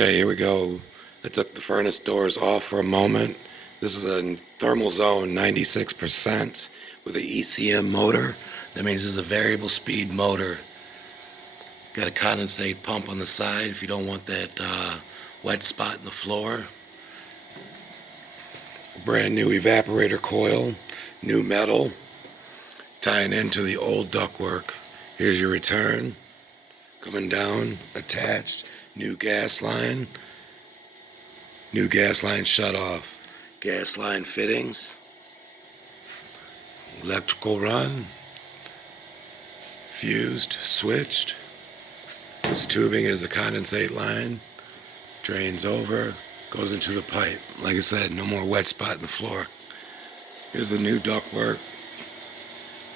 Okay, here we go. I took the furnace doors off for a moment. This is a thermal zone 96% with an ECM motor. That means it's a variable speed motor. Got a condensate pump on the side if you don't want that wet spot in the floor. Brand new evaporator coil, new metal, tying into the old ductwork. Here's your return. Coming down, attached, new gas line shut off, gas line fittings, electrical run, fused, switched. This tubing is the condensate line, drains over, goes into the pipe. Like I said, no more wet spot in the floor. Here's the new ductwork,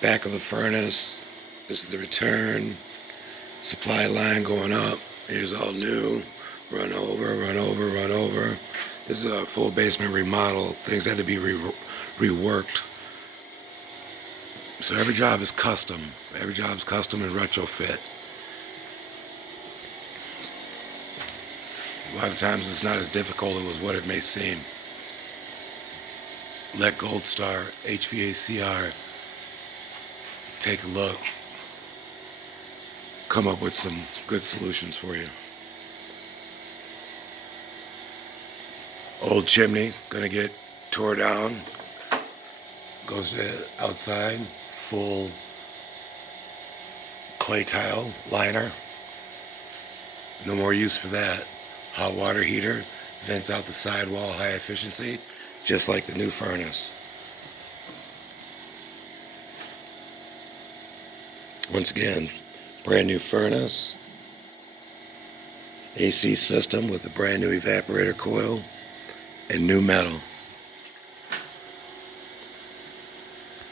back of the furnace. This is the return. Supply line going up. Here's all new. Run over, run over, run over. This is a full basement remodel. Things had to be reworked. So every job is custom. Every job is custom and retrofit. A lot of times it's not as difficult as what it may seem. Let Gold Star HVACR take a look. Come up with some good solutions for you. Old chimney, gonna get tore down. Goes to outside, full clay tile liner. No more use for that. Hot water heater, vents out the sidewall, high efficiency, just like the new furnace. Once again, brand new furnace, AC system with a brand new evaporator coil, and new metal.